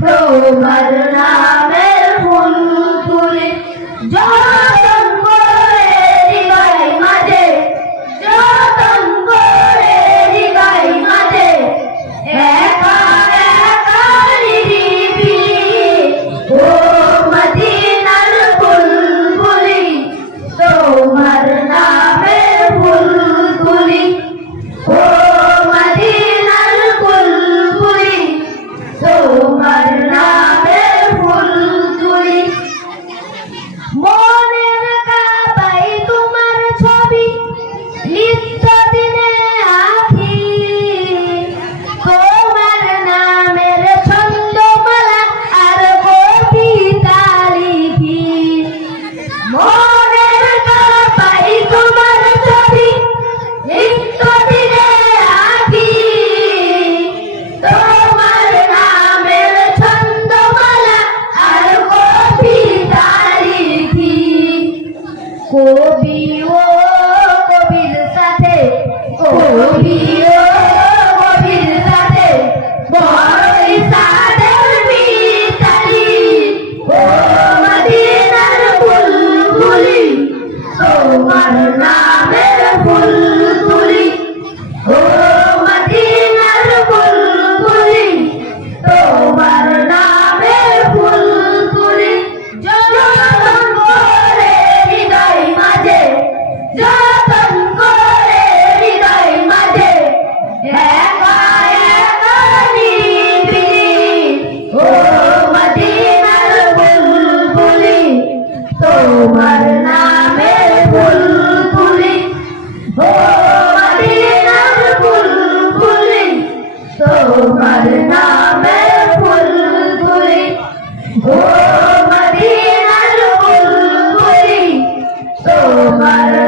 provider now. You. তোমার নামে ফুল তুলি গো মদিনার ফুল তুলি তোমার